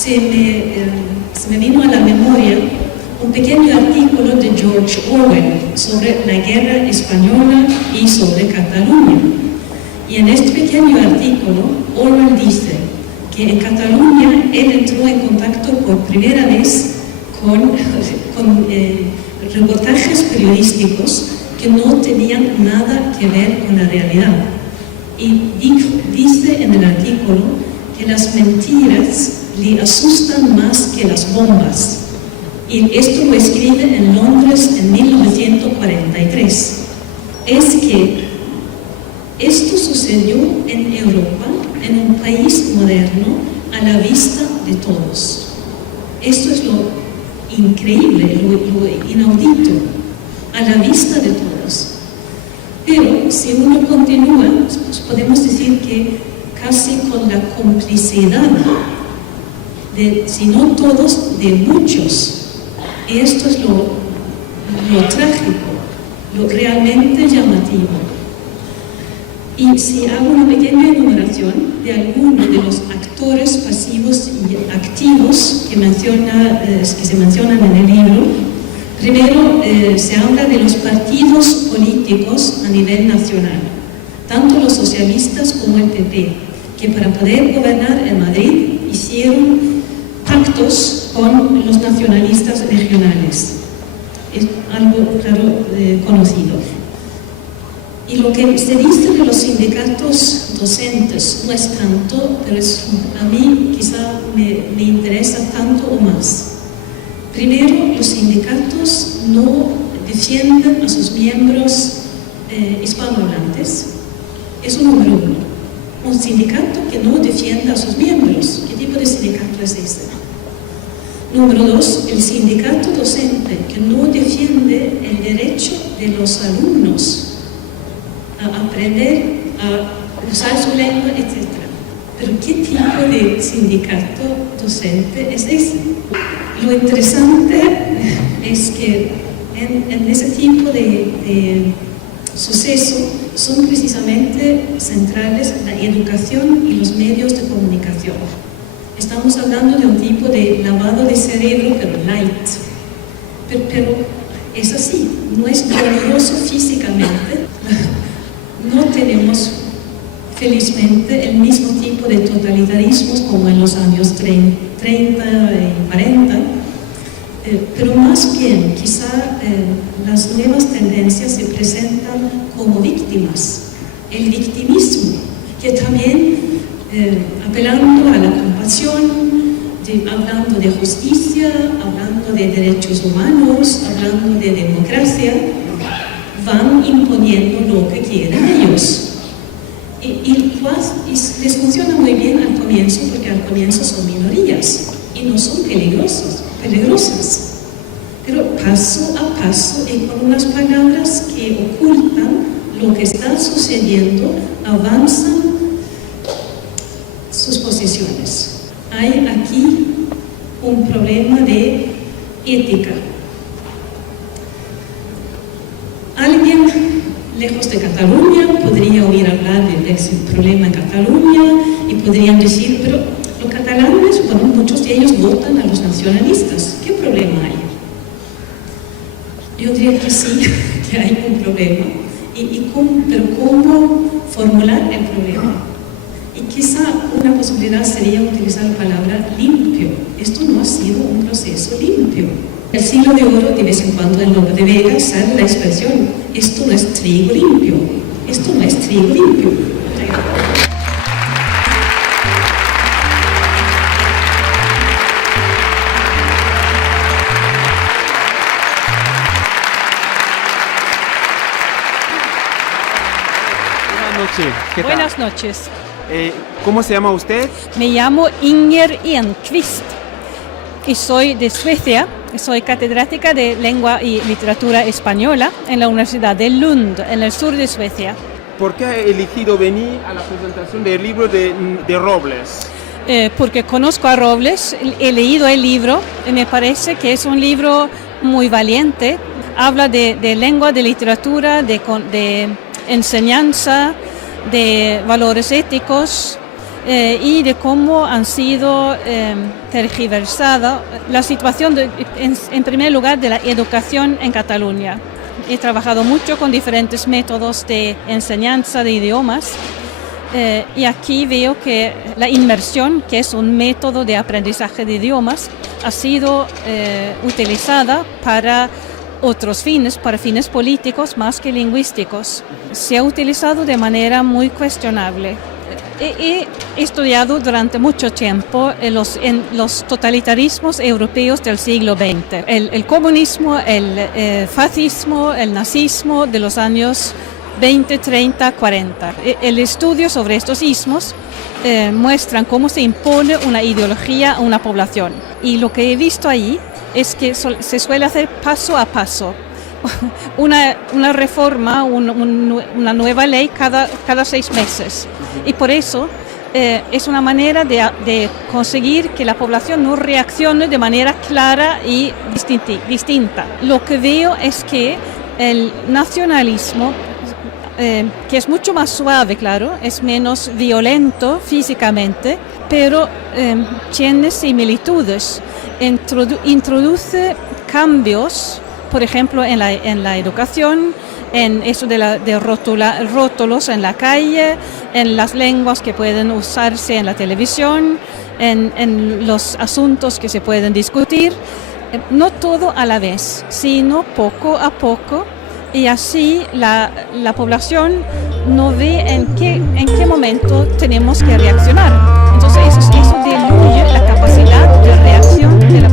se me vino a la memoria un pequeño artículo de George Orwell sobre la guerra española y sobre Cataluña. Y en este pequeño artículo, Orwell dice que en Cataluña él entró en contacto por primera vez con reportajes periodísticos que no tenían nada que ver con la realidad. Y dice en el artículo que las mentiras le asustan más que las bombas. Y esto lo escribe en Londres en 1943. Es que esto sucedió en Europa, en un país moderno, a la vista de todos. Esto es lo increíble, lo inaudito, a la vista de todos. Pero si uno continúa, pues podemos decir que casi con la complicidad de, si no todos, de muchos. Y esto es lo trágico, lo realmente llamativo. Y si hago una pequeña enumeración de algunos de los actores pasivos y activos que se mencionan en el libro, primero se habla de los partidos políticos a nivel nacional, tanto los socialistas como el PP, que para poder gobernar en Madrid hicieron pactos con los nacionalistas regionales. Es algo claro conocido. Y lo que se dice de los sindicatos docentes no es tanto, pero a mí quizá me interesa tanto o más. Primero, los sindicatos no defienden a sus miembros hispanohablantes. Eso número uno. Un sindicato que no defienda a sus miembros. ¿Qué tipo de sindicato es ese? Número dos, el sindicato docente que no defiende el derecho de los alumnos a aprender, a usar su lengua, etc. Pero ¿qué tipo de sindicato docente es ese? Lo interesante es que en ese tipo de suceso son precisamente centrales la educación y los medios de comunicación. Estamos hablando de un tipo de lavado de cerebro, pero light. Pero es así, no es doloroso físicamente. No tenemos, felizmente, el mismo tipo de totalitarismos como en los años 30 y 40, pero más bien, quizá las nuevas tendencias se presentan como víctimas. El victimismo, que también, apelando a la compasión, hablando de justicia, hablando de derechos humanos, hablando de democracia, van imponiendo lo que quieren ellos. Y les funciona muy bien al comienzo, porque al comienzo son minorías y no son peligrosas. Pero paso a paso y con unas palabras que ocultan lo que está sucediendo, avanzan sus posiciones. Hay aquí un problema de ética. Alguien lejos de Cataluña podría oír hablar de ese problema en Cataluña y podrían decir, pero los catalanes, bueno, muchos de ellos votan a los nacionalistas. ¿Qué problema hay? Yo diría que sí, que hay un problema. Pero ¿cómo formular el problema? Y quizá una posibilidad sería utilizar la palabra limpio. Esto no ha sido un proceso limpio. El siglo de oro, de vez en cuando en Lope de Vega sale la expresión, esto no es trigo limpio, esto no es trigo limpio. Buenas noches. ¿Qué tal? Buenas noches. ¿Cómo se llama usted? Me llamo Inger Enquist y soy de Suecia. Soy catedrática de Lengua y Literatura Española en la Universidad de Lund, en el sur de Suecia. ¿Por qué ha elegido venir a la presentación del libro de Robles? Porque conozco a Robles, he leído el libro y me parece que es un libro muy valiente. Habla de lengua, de literatura, de enseñanza, de valores éticos y de cómo han sido tergiversado la situación, en primer lugar, de la educación en Cataluña. He trabajado mucho con diferentes métodos de enseñanza de idiomas y aquí veo que la inmersión, que es un método de aprendizaje de idiomas, ha sido utilizada para otros fines, para fines políticos más que lingüísticos. Se ha utilizado de manera muy cuestionable. He estudiado durante mucho tiempo en los totalitarismos europeos del siglo XX. El comunismo, el fascismo, el nazismo de los años 20, 30, 40. El estudio sobre estos ismos muestran cómo se impone una ideología a una población. Y lo que he visto ahí es que se suele hacer paso a paso. Una reforma, una nueva ley cada 6 meses. Y por eso es una manera de conseguir que la población no reaccione de manera clara y distinta. Lo que veo es que el nacionalismo, que es mucho más suave, claro, es menos violento físicamente, pero tiene similitudes, introduce cambios, por ejemplo, en la educación, en eso de rótulos en la calle, en las lenguas que pueden usarse en la televisión, en los asuntos que se pueden discutir, no todo a la vez, sino poco a poco, y así la población no ve en qué momento tenemos que reaccionar. Entonces eso diluye la capacidad de reacción de la